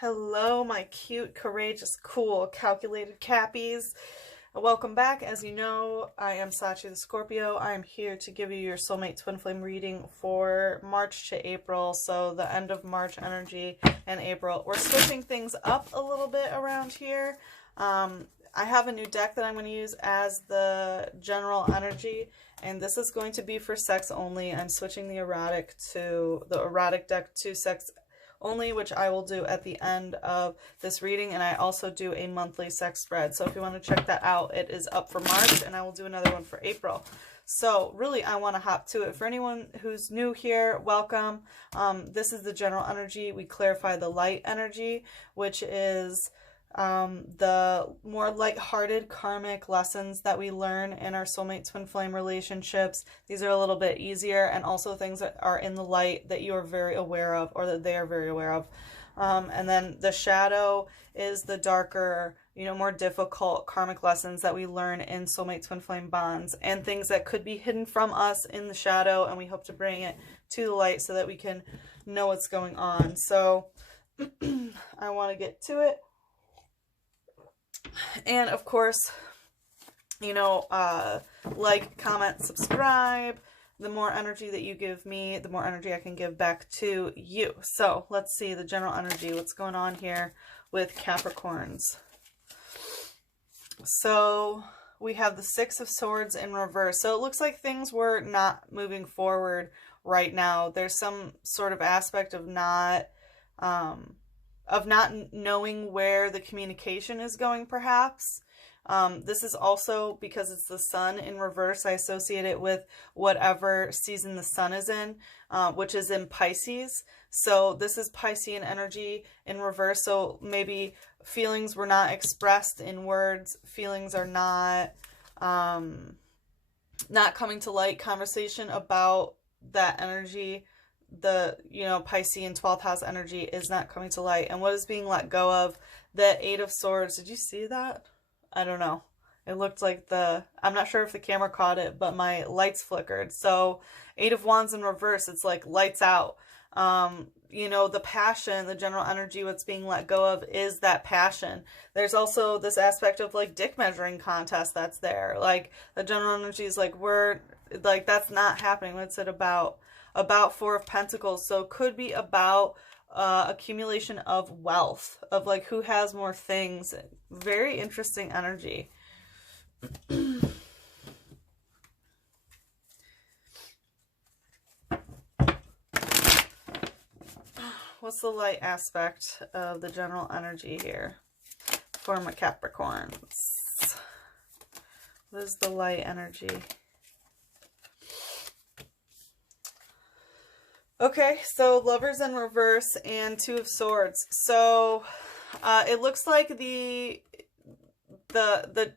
Hello, my cute, courageous, cool, calculated Cappies. Welcome back. As you know, I am Sachi the Scorpio. I am here to give you your soulmate twin flame reading for March to April, so the end of March energy and April. We're switching things up a little bit around here. I have a new deck that I'm going to use as the general energy, and this is going to be for sex only. I'm switching the erotic deck to sex only, which I will do at the end of this reading, and I also do a monthly sex spread. So if you want to check that out, it is up for March, and I will do another one for April. So really, I want to hop to it. For anyone who's new here, welcome. This is the general energy. We clarify the light energy, which is the more light-hearted karmic lessons that we learn in our soulmate twin flame relationships. These are a little bit easier, and also things that are in the light that you are very aware of, or that they are very aware of. And then the shadow is the darker, more difficult karmic lessons that we learn in soulmate twin flame bonds, and things that could be hidden from us in the shadow, and we hope to bring it to the light so that we can know what's going on. So I want to get to it. And of course, like, comment, subscribe. The more energy that you give me, the more energy I can give back to you. So let's see the general energy, what's going on here with Capricorns. So we have the Six of Swords in reverse. So it looks like things were not moving forward right now. There's some sort of aspect of not knowing where the communication is going, perhaps. This is also because it's the sun in reverse. I associate it with whatever season the sun is in, which is in Pisces. So this is Piscean energy in reverse. So maybe feelings were not expressed in words. Feelings are not coming to light. Conversation about that energy, the Piscean 12th house energy, is not coming to light. And what is being let go of? The Eight of Swords. Did you see that? I don't know. It looked like I'm not sure if the camera caught it, but my lights flickered. So Eight of Wands in reverse, it's like lights out. The passion, the general energy, what's being let go of is that passion. There's also this aspect of like dick measuring contest that's there. Like the general energy is like, that's not happening. What's it about? About Four of Pentacles. So could be about accumulation of wealth, of like who has more things. Very interesting energy. What's the light aspect of the general energy here for my Capricorns? What is the light energy? Okay, so Lovers in reverse and Two of Swords. So it looks like the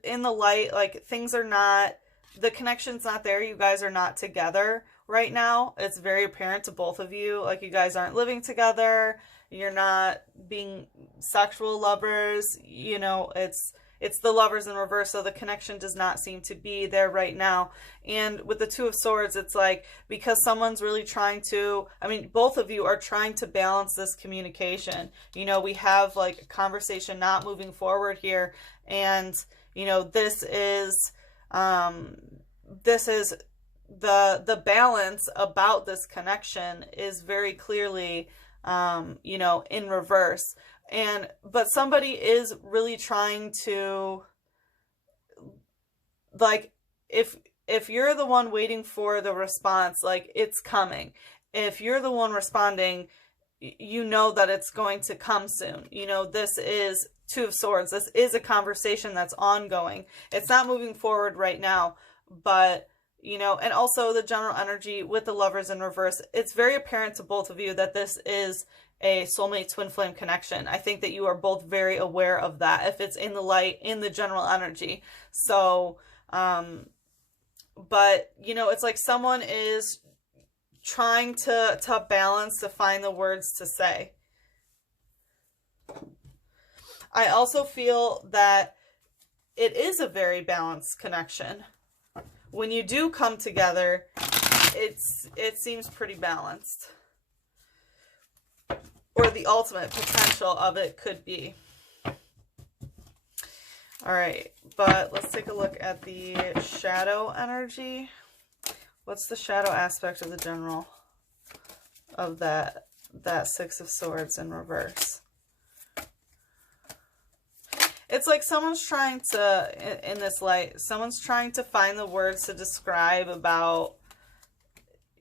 in the light, like things are not, the connection's not there. You guys are not together right now. It's very apparent to both of you. Like you guys aren't living together. You're not being sexual lovers. It's the Lovers in reverse, so the connection does not seem to be there right now. And with the Two of Swords, it's like, because someone's really trying to, both of you are trying to balance this communication. We have like a conversation not moving forward here. And, this is the balance about this connection is very clearly, in reverse. But somebody is really trying to, like, if you're the one waiting for the response, like, it's coming. If you're the one responding, you know that it's going to come soon. This is Two of Swords. This is a conversation that's ongoing. It's not moving forward right now, but, and also the general energy with the Lovers in reverse, it's very apparent to both of you that this is a soulmate twin flame connection. I think that you are both very aware of that, if it's in the light, in the general energy. So, but, it's like someone is trying to balance, to find the words to say. I also feel that it is a very balanced connection. When you do come together, it seems pretty balanced. or the ultimate potential of it could be. All right, but let's take a look at the shadow energy. What's the shadow aspect of the general of that Six of Swords in reverse? It's like someone's trying to, in this light, someone's trying to find the words to describe about,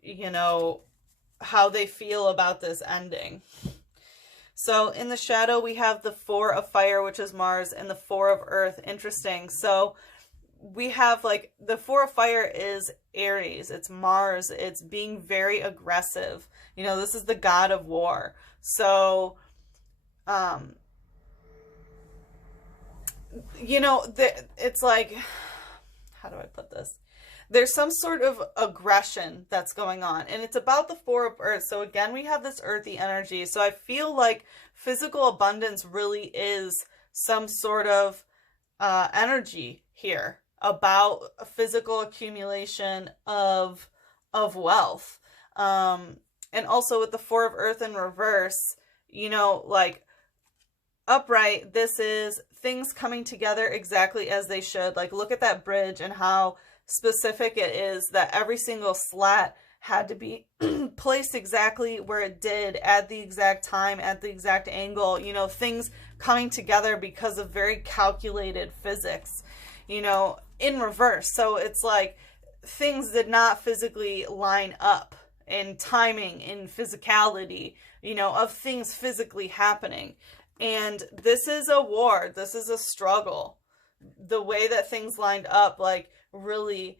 you know, how they feel about this ending. So in the shadow, we have the Four of Fire, which is Mars, and the Four of Earth. Interesting. So we have like the Four of Fire is Aries. It's Mars. It's being very aggressive. You know, this is the god of war. So, you know, it's like, how do I put this? There's some sort of aggression that's going on, and it's about the Four of Earth. So again, we have this earthy energy. So I feel like physical abundance really is some sort of energy here about a physical accumulation of wealth. And also with the Four of Earth in reverse, you know, like upright, this is things coming together exactly as they should. Like look at that bridge and how specific it is that every single slat had to be placed exactly where it did at the exact time, at the exact angle, you know, things coming together because of very calculated physics, you know, in reverse. So it's like things did not physically line up in timing, in physicality, you know, of things physically happening. And this is a war. This is a struggle. The way that things lined up, like, really,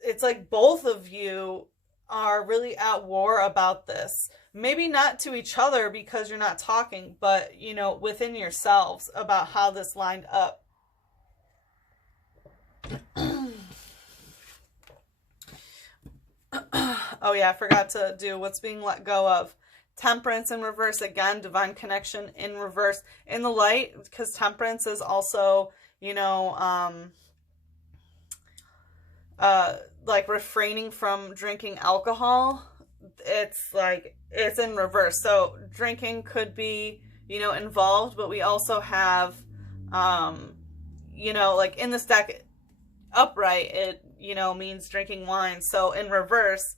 it's like both of you are really at war about this. Maybe not to each other because you're not talking, but, you know, within yourselves about how this lined up. Oh yeah, I forgot to do what's being let go of. Temperance in reverse, again, divine connection in reverse. In the light, because temperance is also, you know, like refraining from drinking alcohol. It's like, it's in reverse. So drinking could be, you know, involved, but we also have, you know, like in this deck, upright, it, you know, means drinking wine. So in reverse,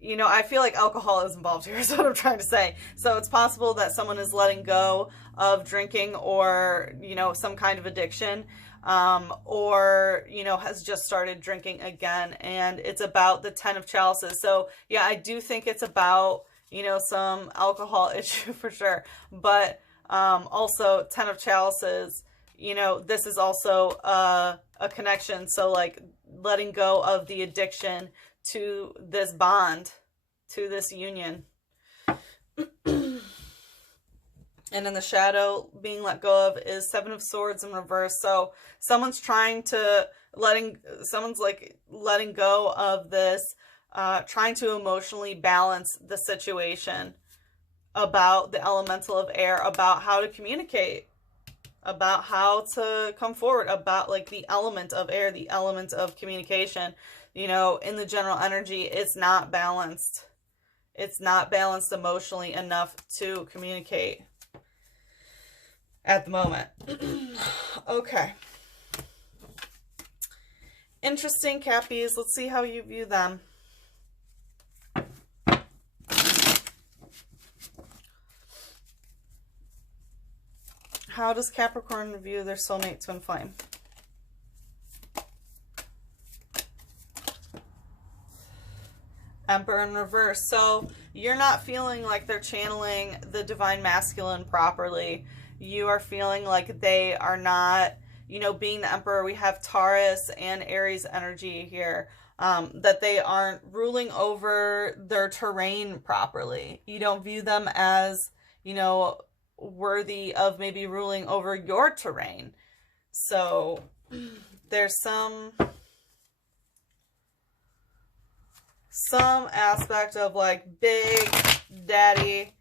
you know, I feel like alcohol is involved here, is what I'm trying to say. So it's possible that someone is letting go of drinking or, you know, some kind of addiction, or, you know, has just started drinking again. And it's about the 10 of chalices. So yeah, I do think it's about, you know, some alcohol issue for sure. But also 10 of chalices, you know, this is also a connection. So like letting go of the addiction to this bond, to this union. And in the shadow, being let go of is Seven of Swords in reverse. So someone's trying to someone's like letting go of this, trying to emotionally balance the situation about the elemental of air, about how to communicate, about how to come forward, about like the element of air, the element of communication. You know, in the general energy, it's not balanced. It's not balanced emotionally enough to communicate at the moment. Okay. Interesting, Cappies. Let's see how you view them. How does Capricorn view their soulmate twin flame? Emperor in reverse. So you're not feeling like they're channeling the divine masculine properly. You are feeling like they are not, you know, being the Emperor. We have Taurus and Aries energy here, that they aren't ruling over their terrain properly. You don't view them as, you know, worthy of maybe ruling over your terrain. So there's some aspect of like big daddy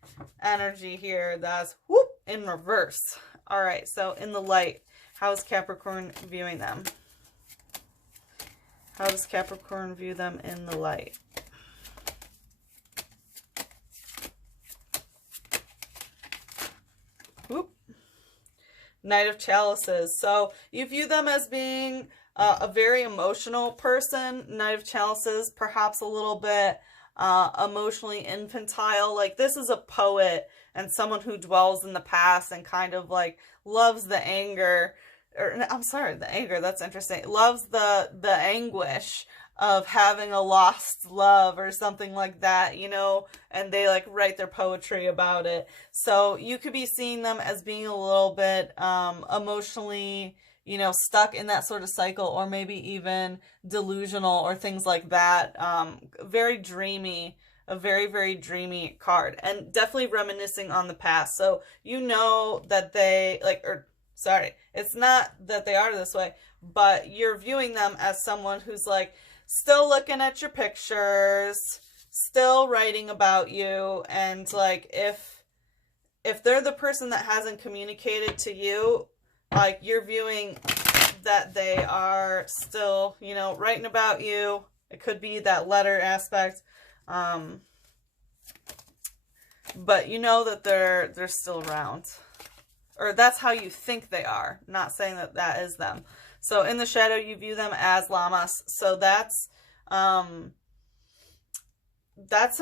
energy here that's whoop in reverse. All right, so in the light, how is Capricorn viewing them? How does Capricorn view them in the light? Knight of Chalices. So you view them as being a very emotional person. Knight of Chalices, perhaps a little bit emotionally infantile. Like, this is a poet and someone who dwells in the past and kind of like loves the anger, or I'm sorry, the anger, that's interesting. Loves the anguish of having a lost love or something like that, you know, and they like write their poetry about it. So you could be seeing them as being a little bit emotionally, you know, stuck in that sort of cycle, or maybe even delusional or things like that. Very dreamy, a very, very dreamy card, and definitely reminiscing on the past. So you know that they like, or sorry, it's not that they are this way, but you're viewing them as someone who's like still looking at your pictures, still writing about you, and like if they're the person that hasn't communicated to you, like you're viewing that they are still, you know, writing about you. It could be that letter aspect, but you know that they're still around, or that's how you think they are. Not saying that that is them. So in the shadow, you view them as Llamas. So that's some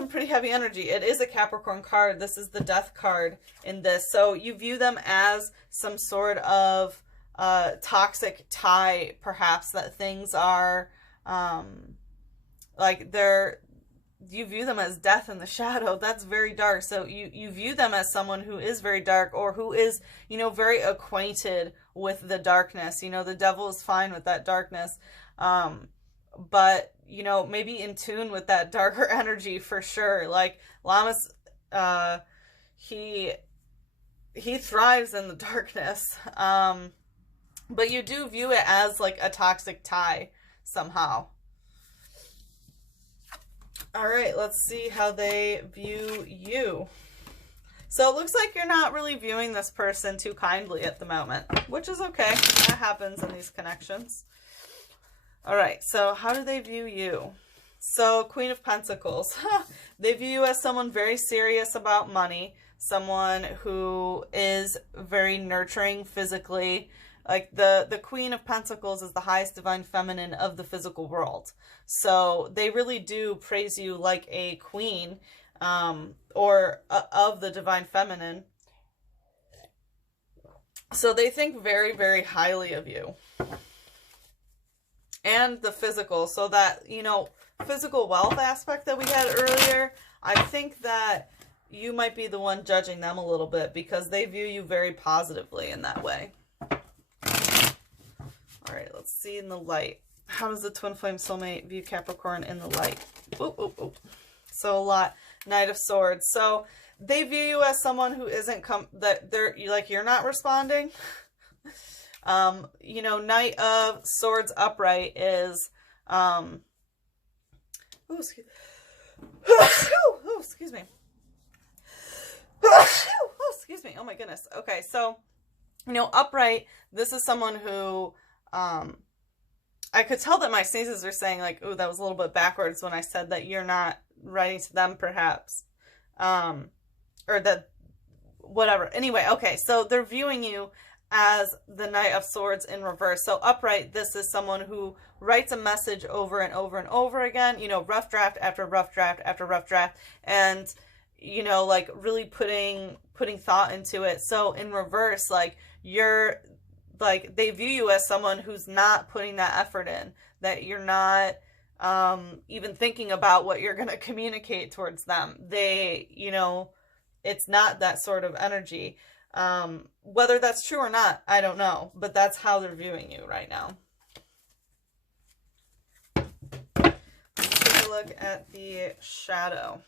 pretty heavy energy. It is a Capricorn card. This is the Death card in this. So you view them as some sort of toxic tie, perhaps, that things are like you view them as death in the shadow. That's very dark. So you view them as someone who is very dark, or who is, you know, very acquainted with the darkness. You know, the devil is fine with that darkness. But, you know, maybe in tune with that darker energy for sure. Like Llamas, he thrives in the darkness. But you do view it as like a toxic tie somehow. All right, let's see how they view you. So it looks like you're not really viewing this person too kindly at the moment, which is okay. That happens in these connections. All right, so how do they view you? So Queen of Pentacles. They view you as someone very serious about money, someone who is very nurturing physically. Like the Queen of Pentacles is the highest divine feminine of the physical world. So they really do praise you like a queen, or of the divine feminine. So they think very, very highly of you. And the physical. So that, you know, physical wealth aspect that we had earlier, I think that you might be the one judging them a little bit, because they view you very positively in that way. All right, let's see in the light. How does the twin flame soulmate view Capricorn in the light? Ooh, ooh, ooh. So a lot. Knight of Swords. So they view you as someone who isn't you're not responding. You know, Knight of Swords upright is ooh, excuse me. Excuse me. Oh my goodness. Okay, so you know, upright, this is someone who I could tell that my sneezes are saying like, ooh, that was a little bit backwards when I said that you're not writing to them, perhaps. Or that, whatever. Anyway, okay, so they're viewing you as the Knight of Swords in reverse. So upright, this is someone who writes a message over and over and over again, you know, rough draft after rough draft after rough draft, and, you know, like really putting thought into it. So in reverse, like you're, like they view you as someone who's not putting that effort in, that you're not even thinking about what you're going to communicate towards them. They, you know, it's not that sort of energy. Whether that's true or not, I don't know, but that's how they're viewing you right now. Let's take a look at the shadow.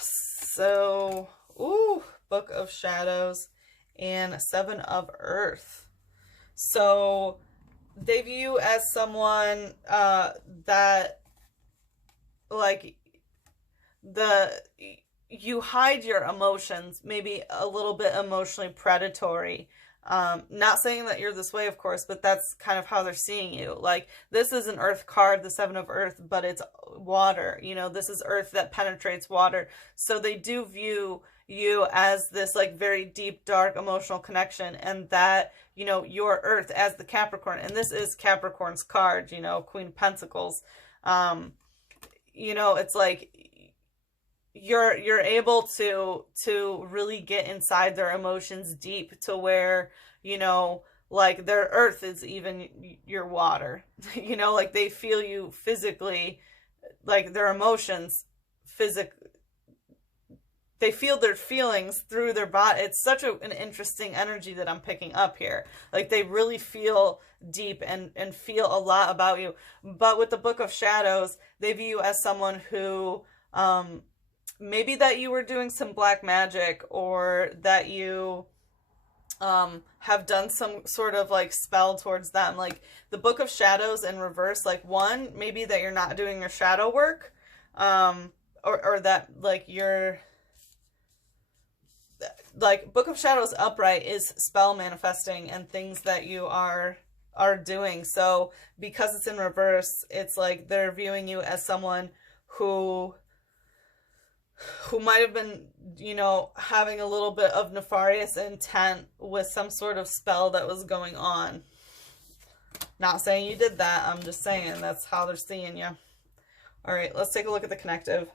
So, ooh, Book of Shadows and Seven of Earth. So they view you as someone that, like, you hide your emotions, maybe a little bit emotionally predatory. Not saying that you're this way, of course, but that's kind of how they're seeing you. Like, this is an earth card, the Seven of Earth, but it's water. You know, this is earth that penetrates water. So they do view you as this like very deep, dark, emotional connection, and that, you know, your Earth as the Capricorn, and this is Capricorn's card, you know, Queen of Pentacles. You know, it's like you're able to really get inside their emotions deep to where, you know, like their earth is even your water. You know, like they feel you physically, like their emotions they feel their feelings through their body. It's such an interesting energy that I'm picking up here. Like they really feel deep and feel a lot about you. But with the Book of Shadows, they view you as someone who, maybe that you were doing some black magic, or that you have done some sort of like spell towards them. Like the Book of Shadows in reverse, like one, maybe that you're not doing your shadow work, or that like you're, like Book of Shadows upright is spell manifesting and things that you are doing. So because it's in reverse, it's like they're viewing you as someone who might have been, you know, having a little bit of nefarious intent with some sort of spell that was going on. Not saying you did that. I'm just saying that's how they're seeing you. All right, let's take a look at the connective.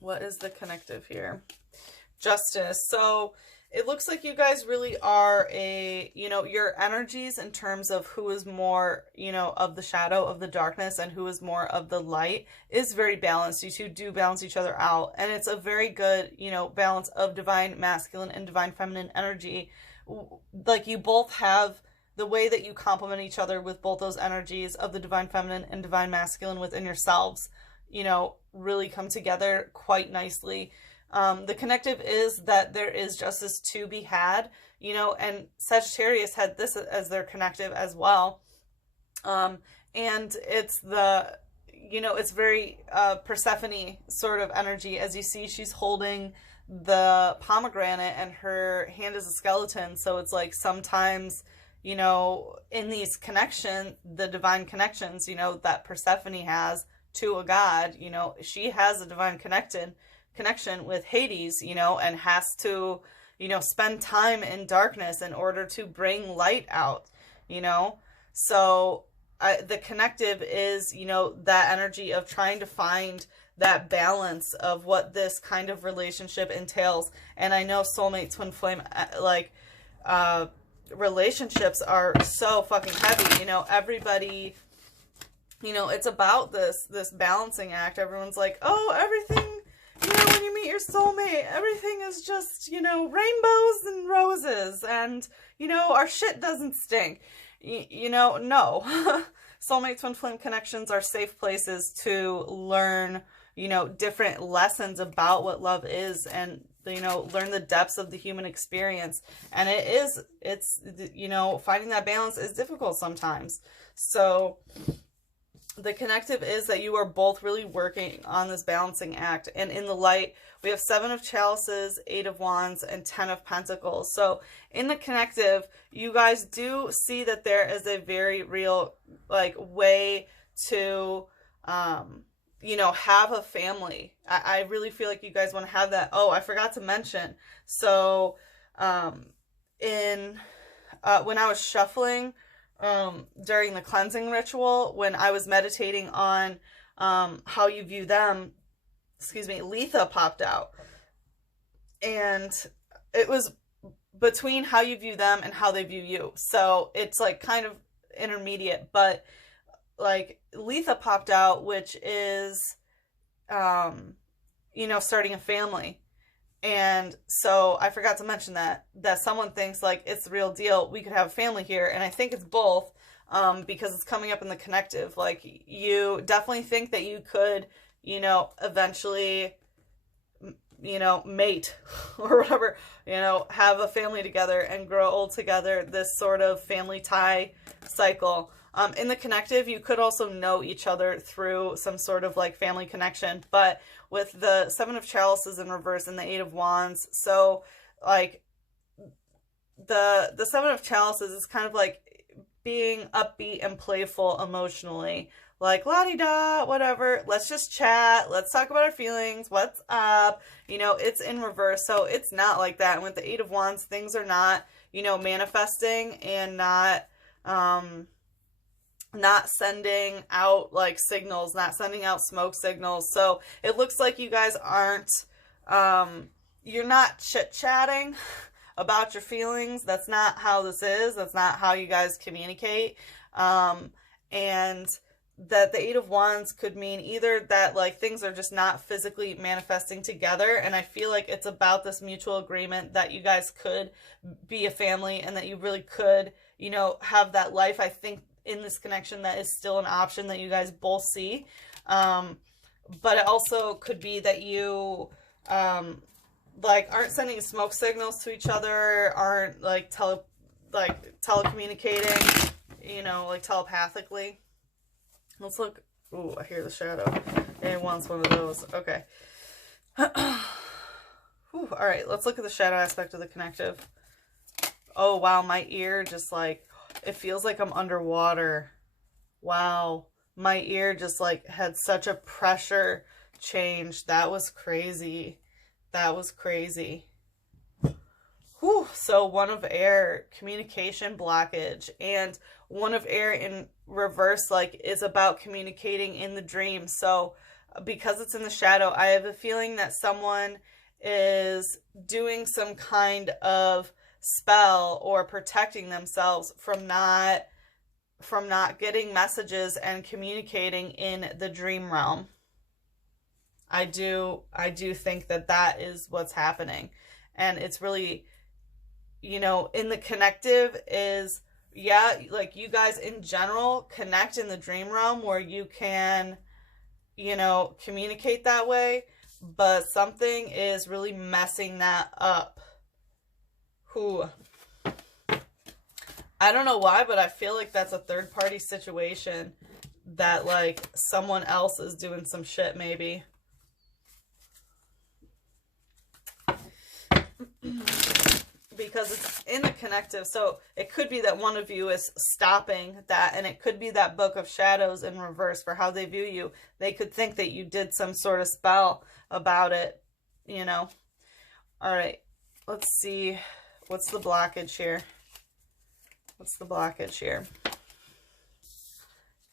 What is the connective here? Justice. So it looks like you guys really are you know, your energies in terms of who is more, you know, of the shadow, of the darkness, and who is more of the light is very balanced. You two do balance each other out. And it's a very good, you know, balance of divine masculine and divine feminine energy. Like you both have the way that you complement each other with both those energies of the divine feminine and divine masculine within yourselves, you know, really come together quite nicely. The connective is that there is justice to be had, you know, and Sagittarius had this as their connective as well. And it's the, you know, it's very Persephone sort of energy. As you see, she's holding the pomegranate and her hand is a skeleton. So it's like sometimes, you know, in these the divine connections, you know, that Persephone has to a god, you know, she has a divine connection with Hades, you know, and has to, you know, spend time in darkness in order to bring light out, you know. So the connective is, you know, that energy of trying to find that balance of what this kind of relationship entails. And I know soulmate twin flame, like, relationships are so fucking heavy, you know. Everybody, you know, it's about this balancing act. Everyone's like, oh, everything, you know, when you meet your soulmate, everything is just, you know, rainbows and roses, and, you know, our shit doesn't stink. You know, no. Soulmate twin flame connections are safe places to learn, you know, different lessons about what love is, and, you know, learn the depths of the human experience. And it's, you know, finding that balance is difficult sometimes. So the connective is that you are both really working on this balancing act. And in the light, we have 7 of Chalices, 8 of Wands, and 10 of Pentacles. So in the connective, you guys do see that there is a very real, like, way to, you know, have a family. I really feel like you guys want to have that. Oh, I forgot to mention. So when I was shuffling, during the cleansing ritual, when I was meditating on how you view them, Letha popped out. And it was between how you view them and how they view you. So it's like kind of intermediate, but like Letha popped out, which is, you know, starting a family. And so I forgot to mention that someone thinks like it's the real deal. We could have a family here. And I think it's both, because it's coming up in the connective. Like you definitely think that you could, you know, eventually, you know, mate or whatever, you know, have a family together and grow old together, this sort of family tie cycle. In the connective, you could also know each other through some sort of like family connection, but with the 7 of Chalices in reverse and the 8 of Wands, so like the 7 of Chalices is kind of like being upbeat and playful emotionally. Like, la-di-da, whatever, let's just chat, let's talk about our feelings, what's up, you know, it's in reverse, so it's not like that. And with the Eight of Wands, things are not, you know, manifesting and not sending out, like, signals, not sending out smoke signals, so it looks like you guys aren't, you're not chit-chatting about your feelings. That's not how this is, that's not how you guys communicate, and that the Eight of Wands could mean either that, like, things are just not physically manifesting together, and I feel like it's about this mutual agreement that you guys could be a family and that you really could, you know, have that life. I think in this connection that is still an option that you guys both see, but it also could be that you like aren't sending smoke signals to each other, aren't like telecommunicating, you know, like telepathically. Let's look. Ooh, I hear the shadow. It wants one of those. Okay. Whew, all right, let's look at the shadow aspect of the connective. Oh, wow, my ear just like, it feels like I'm underwater. Wow. My ear just like had such a pressure change. That was crazy. That was crazy. Whew. So one of air, communication blockage, and one of air in reverse, like, is about communicating in the dream. So because it's in the shadow, I have a feeling that someone is doing some kind of spell or protecting themselves from not getting messages and communicating in the dream realm. I do think that that is what's happening. And it's really, you know, in the connective is, yeah, like, you guys in general connect in the dream realm where you can, you know, communicate that way, but something is really messing that up. Whew. I don't know why, but I feel like that's a third party situation, that like someone else is doing some shit maybe. Because it's in the connective, so it could be that one of you is stopping that, and it could be that Book of Shadows in reverse for how they view you. They could think that you did some sort of spell about it, you know. All right, let's see. What's the blockage here? What's the blockage here?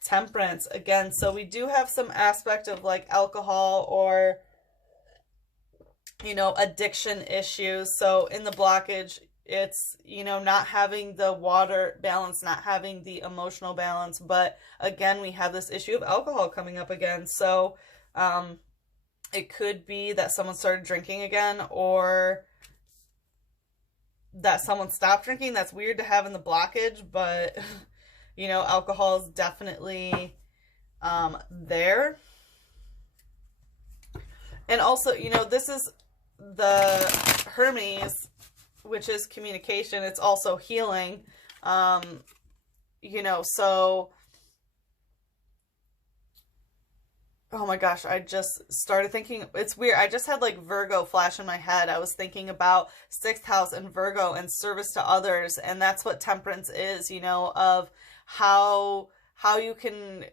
Temperance again. So we do have some aspect of like alcohol or, you know, addiction issues. So in the blockage, it's, you know, not having the water balance, not having the emotional balance. But again, we have this issue of alcohol coming up again. So it could be that someone started drinking again, or that someone stopped drinking. That's weird to have in the blockage, but you know, alcohol is definitely there. And also, you know, this is the Hermes, which is communication. It's also healing, you know, so, oh my gosh, I just started thinking, it's weird. I just had like Virgo flash in my head. I was thinking about 6th house and Virgo and service to others. And that's what temperance is, you know, of how you can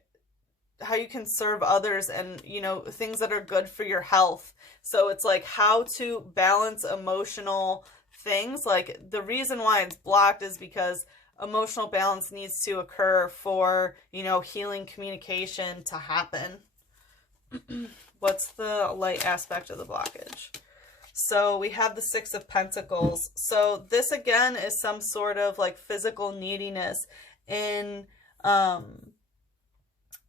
serve others, and, you know, things that are good for your health. So it's like how to balance emotional things. Like, the reason why it's blocked is because emotional balance needs to occur for, you know, healing communication to happen. What's the light aspect of the blockage? So we have the 6 of Pentacles. So this again is some sort of like physical neediness in,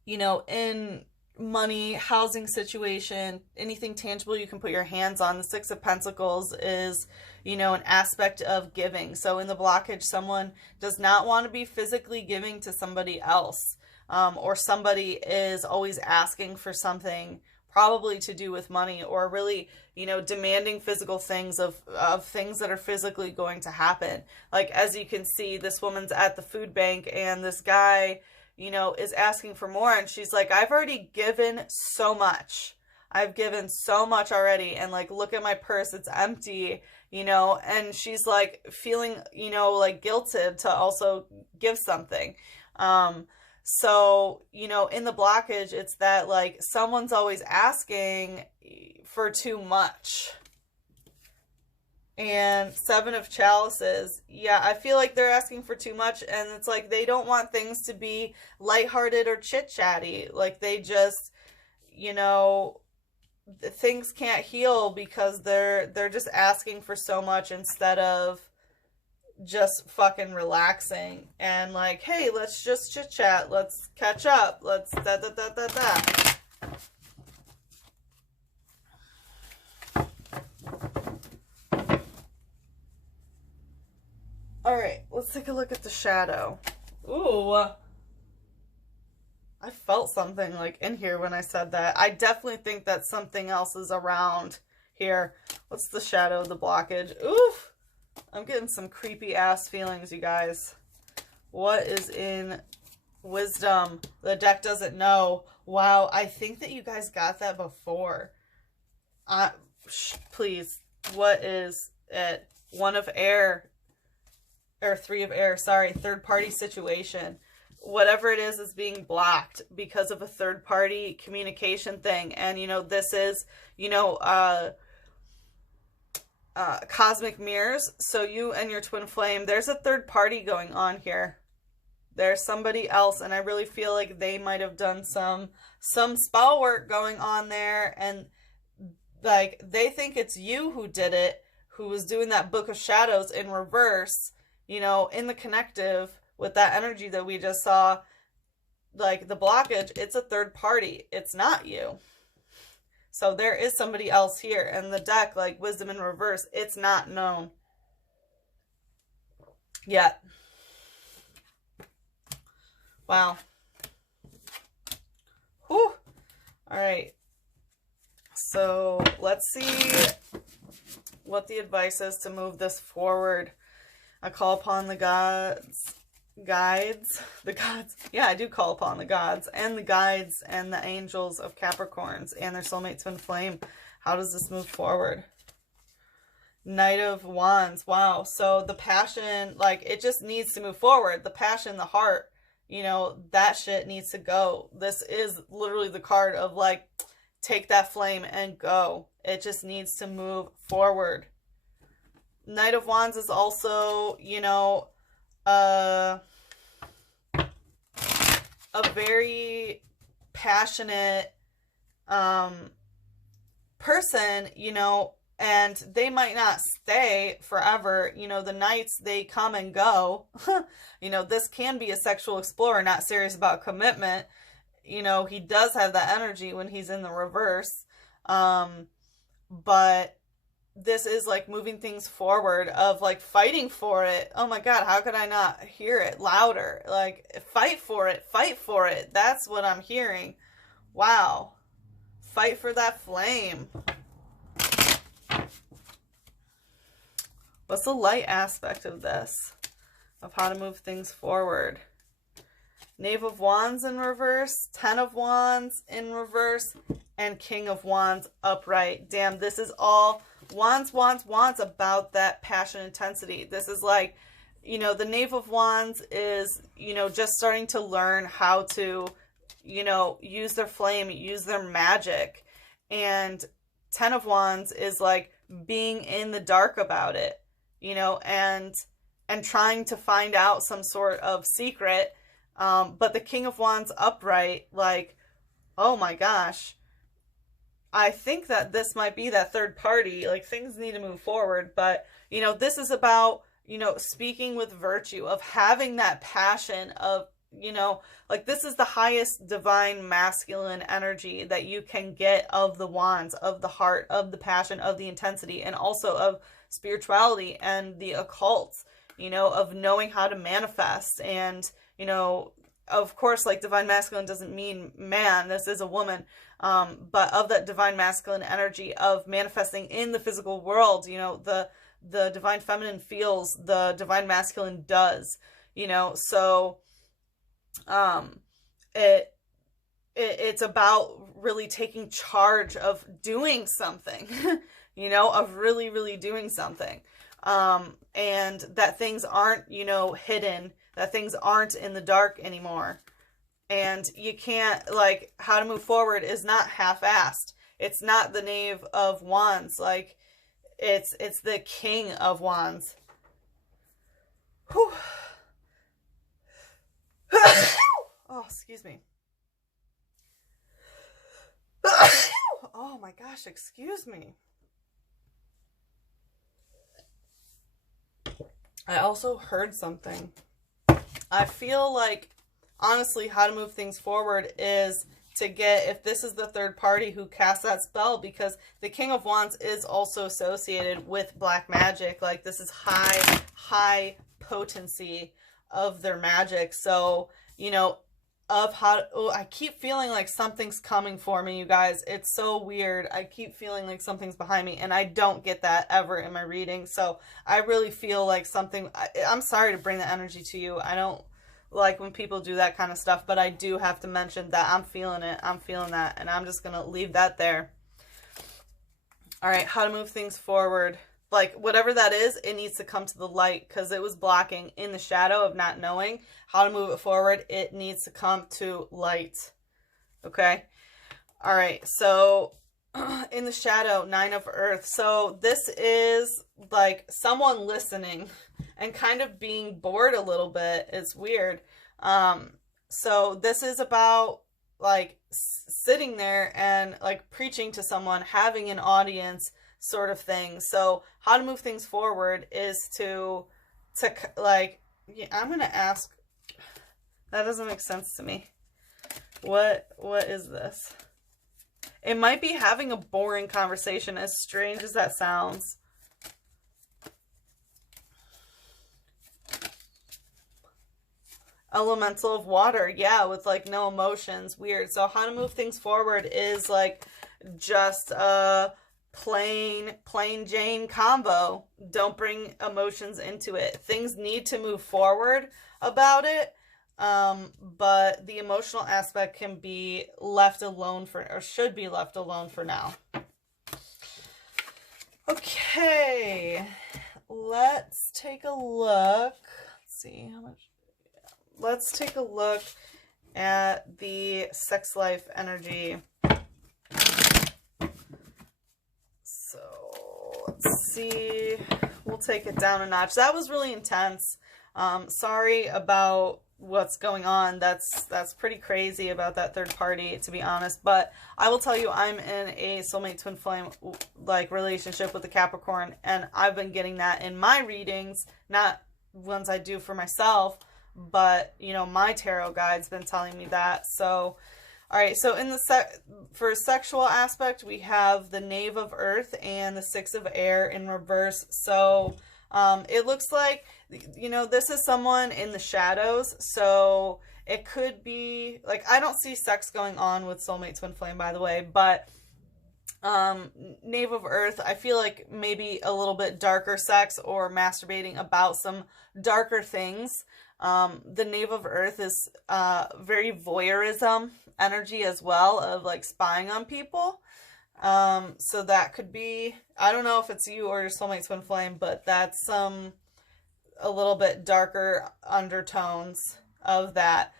you know, in money, housing situation, anything tangible you can put your hands on. The 6 of Pentacles is, you know, an aspect of giving. So in the blockage, someone does not want to be physically giving to somebody else. Or somebody is always asking for something, probably to do with money, or really, you know, demanding physical things of things that are physically going to happen. Like, as you can see, this woman's at the food bank, and this guy, you know, is asking for more, and she's like, I've already given so much. I've given so much already, and like, look at my purse, it's empty, you know, and she's like feeling, you know, like guilted to also give something. So, you know, in the blockage, it's that like someone's always asking for too much. And Seven of Chalices, yeah, I feel like they're asking for too much, and it's like they don't want things to be lighthearted or chit-chatty. Like they just, you know, things can't heal because they're just asking for so much instead of just fucking relaxing and like, hey, let's just chit-chat, let's catch up, let's da da da da da. All right, let's take a look at the shadow. Ooh. I felt something like in here when I said that. I definitely think that something else is around here. What's the shadow of the blockage? Oof. I'm getting some creepy ass feelings, you guys. What is in Wisdom? The deck doesn't know. Wow, I think that you guys got that before. Please, what is it? One of air. Or three of air, sorry, third party situation. Whatever it is being blocked because of a third party communication thing. And, you know, this is, you know, cosmic mirrors. So you and your twin flame, there's a third party going on here. There's somebody else, and I really feel like they might have done some spell work going on there, and like they think it's you who did it, who was doing that Book of Shadows in reverse. You know, in the connective with that energy that we just saw, like the blockage, it's a third party. It's not you. So there is somebody else here. And the deck, like Wisdom in reverse, it's not known yet. Wow. Whew. All right. So let's see what the advice is to move this forward. I call upon the gods, yeah, I do call upon the gods and the guides and the angels of Capricorns and their soulmate twin flame. How does this move forward? Knight of Wands. Wow. So the passion, like, it just needs to move forward. The passion, the heart, you know, that shit needs to go. This is literally the card of, like, take that flame and go. It just needs to move forward. Knight of Wands is also, you know, a very passionate person, you know, and they might not stay forever. You know, the knights, they come and go. You know, this can be a sexual explorer, not serious about commitment. You know, he does have that energy when he's in the reverse. But this is like moving things forward, of like fighting for it. Oh my God, how could I not hear it louder? Like, fight for it, fight for it. That's what I'm hearing. Wow. Fight for that flame. What's the light aspect of this? Of how to move things forward? Knave of Wands in reverse, Ten of Wands in reverse, and King of Wands upright. Damn, this is all Wands about that passion intensity. This is like, you know, the Knave of Wands is, you know, just starting to learn how to, you know, use their flame, use their magic. And Ten of Wands is like being in the dark about it, you know, and trying to find out some sort of secret. But the King of Wands upright, like, oh my gosh, I think that this might be that third party. Like, things need to move forward, but, you know, this is about, you know, speaking with virtue, of having that passion of, you know, like, this is the highest divine masculine energy that you can get, of the wands, of the heart, of the passion, of the intensity, and also of spirituality and the occult, you know, of knowing how to manifest. And, you know, of course, like, divine masculine doesn't mean man. This is a woman. But of that divine masculine energy of manifesting in the physical world, you know, the divine feminine feels, the divine masculine does, you know. So it's about really taking charge of doing something. you know, of really, really doing something. And that things aren't, you know, hidden, that things aren't in the dark anymore. And you can't, like, how to move forward is not half-assed. It's not the Knave of Wands. Like, it's the King of Wands. Whew. Oh, excuse me. Oh my gosh, excuse me. I also heard something. I feel like, honestly, how to move things forward is to get, if this is the third party who casts that spell, because the King of Wands is also associated with black magic. Like, this is high potency of their magic. So, you know, of how to, oh, I keep feeling like something's coming for me, you guys. It's so weird. I keep feeling like something's behind me, and I don't get that ever in my reading. So I really feel like something, I'm sorry to bring the energy to you. I don't like when people do that kind of stuff, but I do have to mention that I'm feeling it. I'm feeling that, and I'm just going to leave that there. All right, how to move things forward. Like, whatever that is, it needs to come to the light, because it was blocking in the shadow of not knowing how to move it forward. It needs to come to light. Okay? All right, so in the shadow, 9 of Earth. So this is like someone listening and kind of being bored a little bit. It's weird. So this is about like sitting there and like preaching to someone, having an audience sort of thing. So how to move things forward is to like, yeah, I'm going to ask, that doesn't make sense to me. What is this? It might be having a boring conversation, as strange as that sounds. Elemental of water, yeah, with like no emotions. Weird. So how to move things forward is like just a plain Jane combo. Don't bring emotions into it. Things need to move forward about it. But the emotional aspect can be left alone for, or should be left alone for now. Okay, let's take a look. Let's see how much. Let's take a look at the sex life energy. So let's see. We'll take it down a notch. That was really intense. Sorry about what's going on. That's pretty crazy about that third party, to be honest. But I will tell you, I'm in a soulmate twin flame like relationship with a Capricorn, and I've been getting that in my readings, not ones I do for myself, but you know, my tarot guide's been telling me that. So all right, so in the for sexual aspect, we have the Knave of Earth and the Six of Air in reverse. So it looks like, you know, this is someone in the shadows. So it could be, like, I don't see sex going on with soulmate twin flame, by the way, but Knave of Earth, I feel like maybe a little bit darker sex or masturbating about some darker things. The Knave of Earth is very voyeurism energy as well, of like spying on people. So that could be, I don't know if it's you or your soulmate twin flame, but that's a little bit darker undertones of that.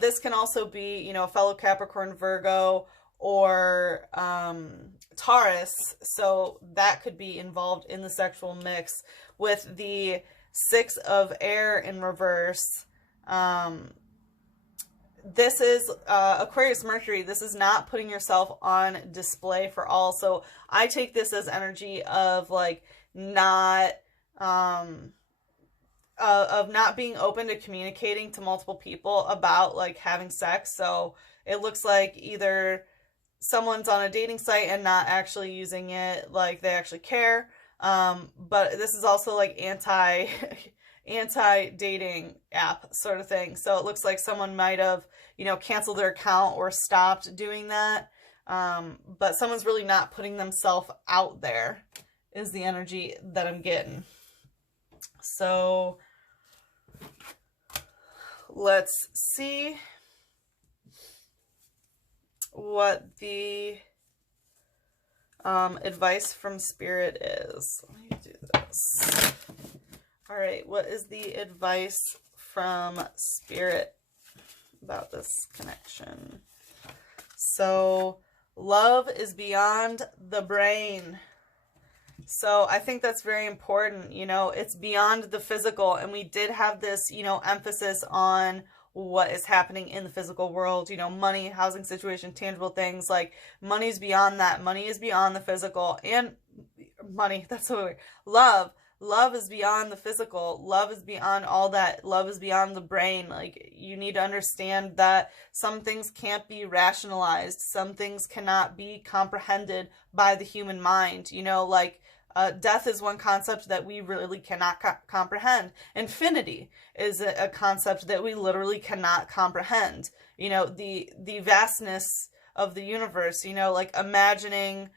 This can also be, you know, fellow Capricorn, Virgo, or Taurus. So that could be involved in the sexual mix with the Six of Air in reverse. This is Aquarius Mercury. This is not putting yourself on display for all. So I take this as energy of like not of not being open to communicating to multiple people about like having sex. So it looks like either someone's on a dating site and not actually using it like they actually care. But this is also like anti-dating app sort of thing. So it looks like someone might have, you know, canceled their account or stopped doing that. But someone's really not putting themselves out there is the energy that I'm getting. So let's see what the... advice from Spirit is, let me do this. All right, what is the advice from Spirit about this connection? So, love is beyond the brain. So I think that's very important. You know, it's beyond the physical. And we did have this, you know, emphasis on what is happening in the physical world, you know, money, housing situation, tangible things. Like, money's beyond that. Money is beyond the physical. And money, that's so weird. Love is beyond the physical. Love is beyond all that. Love is beyond the brain. Like, you need to understand that some things can't be rationalized. Some things cannot be comprehended by the human mind. You know, like, death is one concept that we really cannot comprehend. Infinity is a concept that we literally cannot comprehend. You know, the vastness of the universe, you know, like imagining,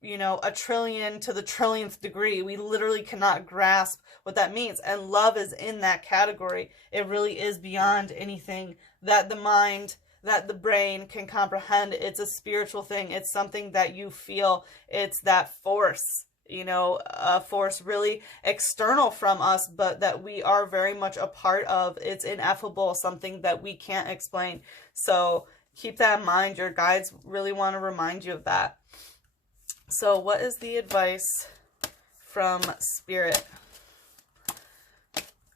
you know, a trillion to the trillionth degree. We literally cannot grasp what that means. And love is in that category. It really is beyond anything that the mind, that the brain can comprehend. It's a spiritual thing. It's something that you feel. It's that force, you know, a force really external from us, but that we are very much a part of. It's ineffable, something that we can't explain. So keep that in mind. Your guides really want to remind you of that. So what is the advice from Spirit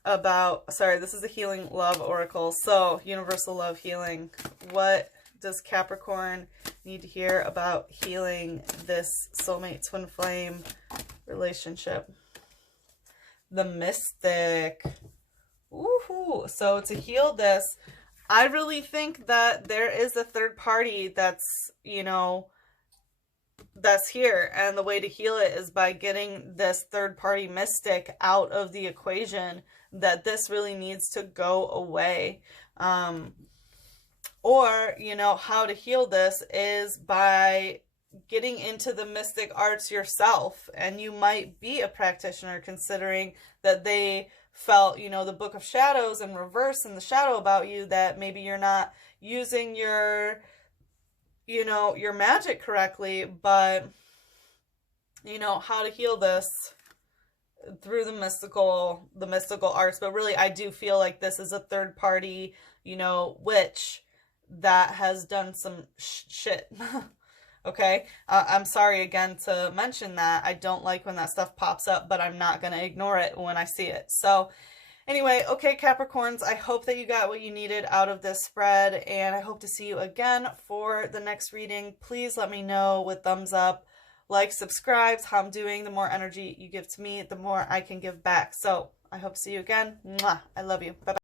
about, sorry, this is a healing love oracle. So universal love healing. What does Capricorn need to hear about healing this soulmate twin flame relationship? The Mystic. Woohoo. So to heal this, I really think that there is a third party that's, you know, that's here, and the way to heal it is by getting this third party mystic out of the equation, that this really needs to go away. Or, you know, how to heal this is by getting into the mystic arts yourself. And you might be a practitioner, considering that they felt, you know, the Book of Shadows in reverse in the shadow about you, that maybe you're not using your, you know, your magic correctly. But, you know, how to heal this through the mystical arts. But really, I do feel like this is a third party, you know, witch that has done some shit. Okay, I'm sorry again to mention that. I don't like when that stuff pops up, but I'm not going to ignore it when I see it. So anyway, okay, Capricorns, I hope that you got what you needed out of this spread, and I hope to see you again for the next reading. Please let me know with thumbs up, like, subscribe, how I'm doing. The more energy you give to me, the more I can give back. So I hope to see you again. Mwah. I love you. Bye-bye.